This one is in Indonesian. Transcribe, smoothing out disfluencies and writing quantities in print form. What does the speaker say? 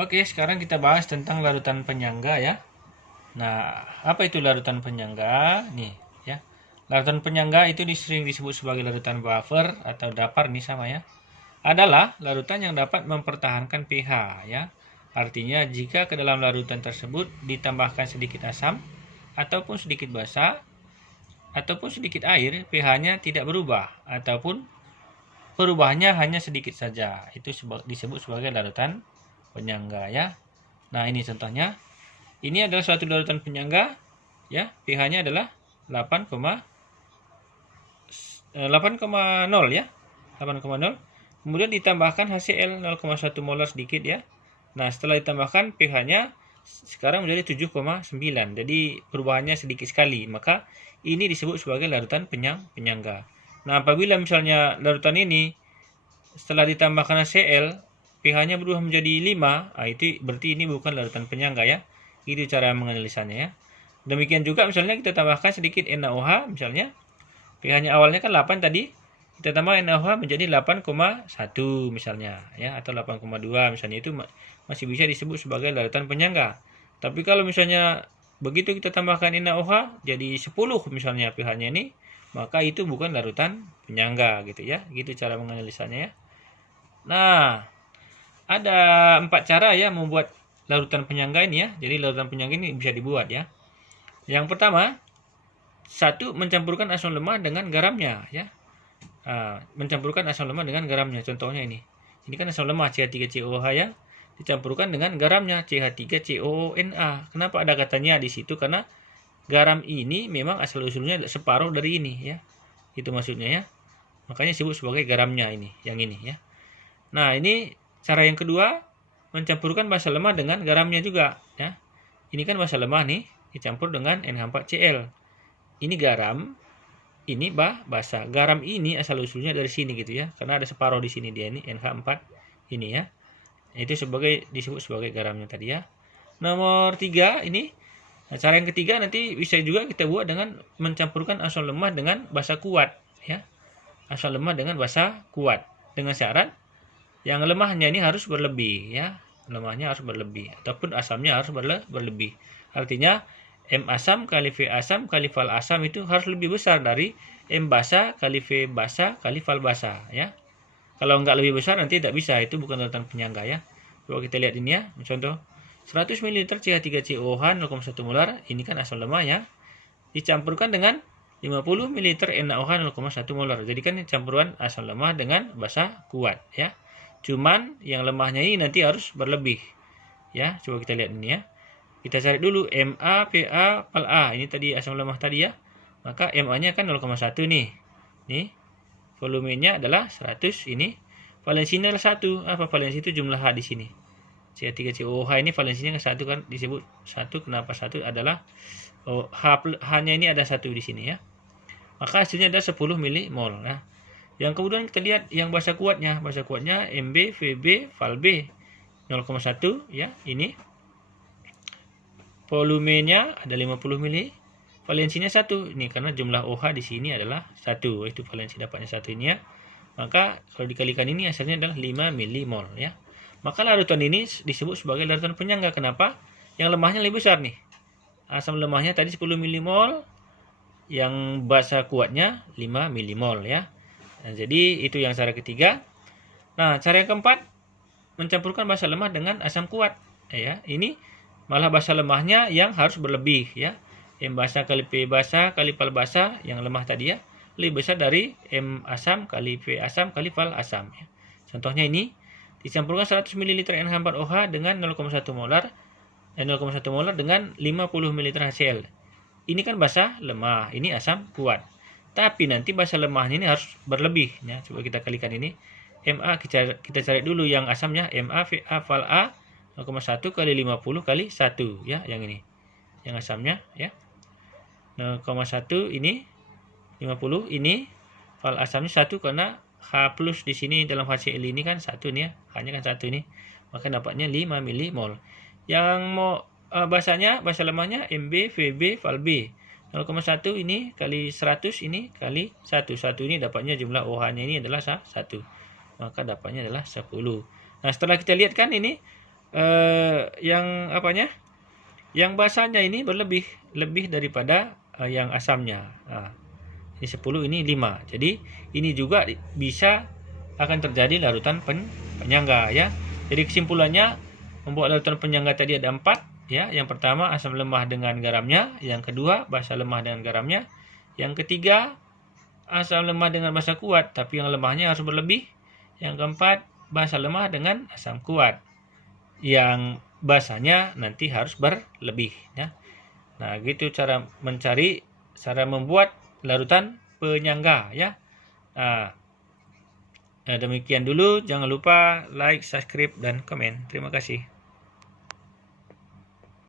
Oke, sekarang kita bahas tentang larutan penyangga ya. Nah, apa itu larutan penyangga? Nih, ya. Larutan penyangga itu sering disebut sebagai larutan buffer atau dapar nih sama ya. Adalah larutan yang dapat mempertahankan pH ya. Artinya jika ke dalam larutan tersebut ditambahkan sedikit asam ataupun sedikit basa ataupun sedikit air, pH-nya tidak berubah ataupun perubahannya hanya sedikit saja. Itu disebut sebagai larutan penyangga ya. Nah, ini contohnya. Ini adalah suatu larutan penyangga ya, pH-nya adalah 8,0 ya. 8,0. Kemudian ditambahkan HCl 0,1 molar sedikit ya. Nah, setelah ditambahkan pH-nya sekarang menjadi 7,9. Jadi perubahannya sedikit sekali. Maka ini disebut sebagai larutan penyangga. Nah, apabila misalnya larutan ini setelah ditambahkan HCl pH-nya berubah menjadi 5, itu berarti ini bukan larutan penyangga ya. Itu cara menganalisanya ya. Demikian juga misalnya kita tambahkan sedikit NaOH misalnya. pH-nya awalnya kan 8 tadi. Kita tambah NaOH menjadi 8,1 misalnya ya, atau 8,2 misalnya, itu masih bisa disebut sebagai larutan penyangga. Tapi kalau misalnya begitu kita tambahkan NaOH jadi 10 misalnya pH-nya ini, maka itu bukan larutan penyangga gitu ya. Gitu cara menganalisanya ya. Nah, ada 4 cara ya membuat larutan penyangga ini ya. Jadi larutan penyangga ini bisa dibuat ya. Yang pertama, satu, mencampurkan asam lemah dengan garamnya ya. Mencampurkan asam lemah dengan garamnya. Contohnya ini. Ini kan asam lemah CH3COOH ya. Dicampurkan dengan garamnya CH3COONA. Kenapa ada katanya di situ? Karena garam ini memang asal usulnya separuh dari ini ya. Itu maksudnya ya. Makanya disebut sebagai garamnya ini, yang ini ya. Nah, ini cara yang kedua, mencampurkan basa lemah dengan garamnya juga ya. Ini kan basa lemah nih, dicampur dengan NH4Cl. Ini garam, ini basa. Garam ini asal usulnya dari sini gitu ya, karena ada separuh di sini dia ini NH4 ini ya. Itu disebut sebagai garamnya tadi ya. Nomor 3 ini, cara yang ketiga nanti bisa juga kita buat dengan mencampurkan asam lemah dengan basa kuat ya. Asam lemah dengan basa kuat dengan syarat yang lemahnya ini harus berlebih ya. Lemahnya harus berlebih ataupun asamnya harus berlebih. Artinya M asam kali V asam kali val asam itu harus lebih besar dari M basa kali V basa kali val basa ya. Kalau enggak lebih besar nanti tidak bisa, itu bukan larutan penyangga ya. Coba kita lihat ini ya. Contoh 100 ml CH3COOH 0,1 molar, ini kan asam lemah ya. Dicampurkan dengan 50 ml NaOH 0,1 molar. Jadi kan campuran asam lemah dengan basa kuat ya. Cuman yang lemahnya ini nanti harus berlebih ya. Coba kita lihat ini ya. Kita cari dulu Ma, Pa, Pal A. Ini tadi asam lemah tadi ya. Maka Ma-nya kan 0,1 nih. Nih. Volumenya adalah 100 ini. Valensinya adalah 1. Apa valensi itu? Jumlah H di sini. CH3COOH ini valensinya 1 kan, disebut 1. Kenapa 1? Adalah H-nya ini ada 1 di sini ya. Maka hasilnya ada 10 milimol. Nah, yang kemudian kita lihat yang basa kuatnya. Basa kuatnya Mb, Vb, Val B 0,1 ya. Ini volumenya ada 50 mili. Valensinya 1. Ini karena jumlah OH di sini adalah 1. Itu valensi dapatnya 1 ini ya. Maka kalau dikalikan ini hasilnya adalah 5 milimol ya. Maka larutan ini disebut sebagai larutan penyangga. Kenapa? Yang lemahnya lebih besar nih. Asam lemahnya tadi 10 milimol, yang basa kuatnya 5 milimol ya. Nah, jadi itu yang cara ketiga. Nah, cara yang keempat, mencampurkan basa lemah dengan asam kuat ya. Ini malah basa lemahnya yang harus berlebih ya. M basa kali P basa kali Val basa yang lemah tadi ya, lebih besar dari M asam kali V asam kali Val asam ya. Contohnya ini, dicampurkan 100 ml NH4OH dengan 0,1 molar dengan 50 ml HCl. Ini kan basa lemah, ini asam kuat. Tapi nanti basa lemahnya ini harus berlebih ya. Coba kita kalikan ini. Ma kita cari dulu yang asamnya, Ma Va Val A 0,1 kali 50 kali 1 ya, yang ini. Yang asamnya ya. 0,1 ini 50, ini Val asamnya 1 karena H plus di sini dalam HCl ini kan 1 nih ya. Hanya kan 1 ini. Maka dapatnya 5 milimol. Yang mau basa lemahnya Mb, Vb, Val B 0,1 ini kali 100 ini kali 1. 1 ini dapatnya jumlah OH-nya ini adalah 1. Maka dapatnya adalah 10. Nah, setelah kita lihat kan ini yang apanya? Yang basanya ini lebih daripada yang asamnya. Nah, ini 10, ini 5. Jadi ini juga bisa akan terjadi larutan penyangga ya. Jadi kesimpulannya, membuat larutan penyangga tadi ada 4 ya. Yang pertama asam lemah dengan garamnya, yang kedua basa lemah dengan garamnya, yang ketiga asam lemah dengan basa kuat tapi yang lemahnya harus berlebih, yang keempat basa lemah dengan asam kuat yang basanya nanti harus berlebih ya. Nah, gitu cara membuat larutan penyangga ya. Nah, demikian dulu, jangan lupa like, subscribe dan komen. Terima kasih.